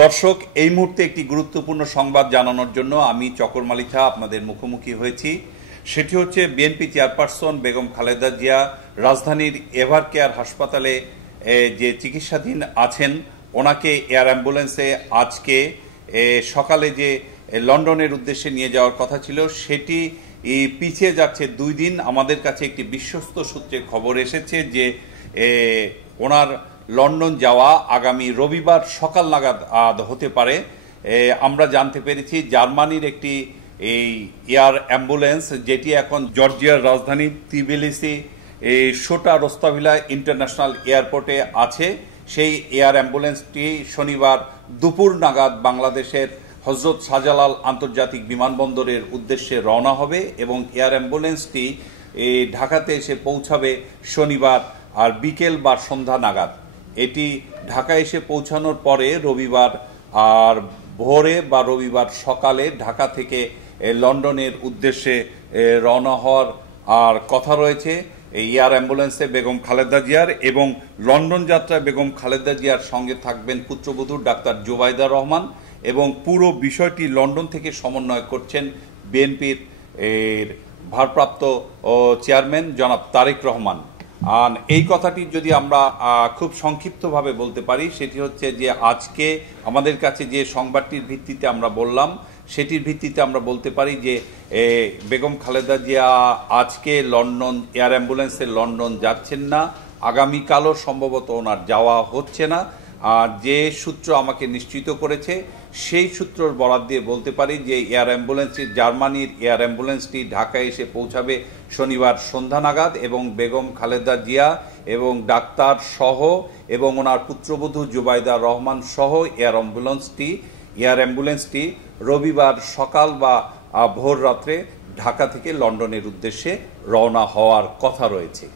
দর্শক, এই মুহূর্তে একটি গুরুত্বপূর্ণ সংবাদ জানানোর জন্য আমি চকর মালিথা আপনাদের মুখোমুখি হয়েছি। সেটি হচ্ছে বিএনপি চেয়ারপারসন বেগম খালেদা জিয়া রাজধানীর এভার কেয়ার হাসপাতালে যে চিকিৎসাধীন আছেন, ওনাকে এয়ার অ্যাম্বুলেন্সে আজকে সকালে যে লন্ডনের উদ্দেশ্যে নিয়ে যাওয়ার কথা ছিল সেটি পিছিয়ে যাচ্ছে 2 দিন। আমাদের কাছে একটি বিশ্বস্ত সূত্রে খবর এসেছে যে ওনার লন্ডন যাওয়া আগামী রবিবার সকাল নাগাদ হতে পারে। আমরা জানতে পেরেছি জার্মানির একটি এয়ার অ্যাম্বুলেন্স, যেটি এখন জর্জিয়ার রাজধানী তিবিলিসি শোটা রোস্তাভিলা ইন্টারন্যাশনাল এয়ারপোর্টে আছে। সেই এয়ার অ্যাম্বুলেন্সটি শনিবার দুপুর নাগাদ বাংলাদেশের হজরত শাহজালাল আন্তর্জাতিক বিমানবন্দরের উদ্দেশ্যে রওনা হবে এবং এয়ার অ্যাম্বুলেন্সটি ঢাকাতে এসে পৌঁছাবে শনিবার আর বিকেল বা সন্ধ্যা নাগাদ। এটি ঢাকা এসে পৌঁছানোর পরে রবিবার আর ভোরে বা রবিবার সকালে ঢাকা থেকে লন্ডনের উদ্দেশ্যে রওনা হওয়ার আর কথা রয়েছে এয়ার অ্যাম্বুলেন্সে বেগম খালেদা জিয়ার। এবং লন্ডন যাত্রায় বেগম খালেদা জিয়ার সঙ্গে থাকবেন পুত্রবধূ ডাক্তার জুবাইদা রহমান এবং পুরো বিষয়টি লন্ডন থেকে সমন্বয় করছেন বিএনপির ভারপ্রাপ্ত চেয়ারম্যান জনাব তারেক রহমান। আর এই কথাটি যদি আমরা খুব সংক্ষিপ্তভাবে বলতে পারি, সেটি হচ্ছে যে আজকে আমাদের কাছে যে সংবাদটির ভিত্তিতে আমরা বললাম, সেটির ভিত্তিতে আমরা বলতে পারি যে বেগম খালেদা জিয়া আজকে লন্ডন এয়ার অ্যাম্বুলেন্সে লন্ডন যাচ্ছেন না, আগামীকালও সম্ভবত ওনার যাওয়া হচ্ছে না। আর যে সূত্র আমাকে নিশ্চিত করেছে সেই সূত্রর বরাত দিয়ে বলতে পারি যে জার্মানির এয়ার অ্যাম্বুলেন্সটি ঢাকায় এসে পৌঁছাবে শনিবার সন্ধ্যা নাগাদ এবং বেগম খালেদা জিয়া এবং ডাক্তার সহ এবং ওনার পুত্রবধূ জুবাইদা রহমান সহ এয়ার অ্যাম্বুলেন্সটি রবিবার সকাল বা ভোর রাত্রে ঢাকা থেকে লন্ডনের উদ্দেশ্যে রওনা হওয়ার কথা রয়েছে।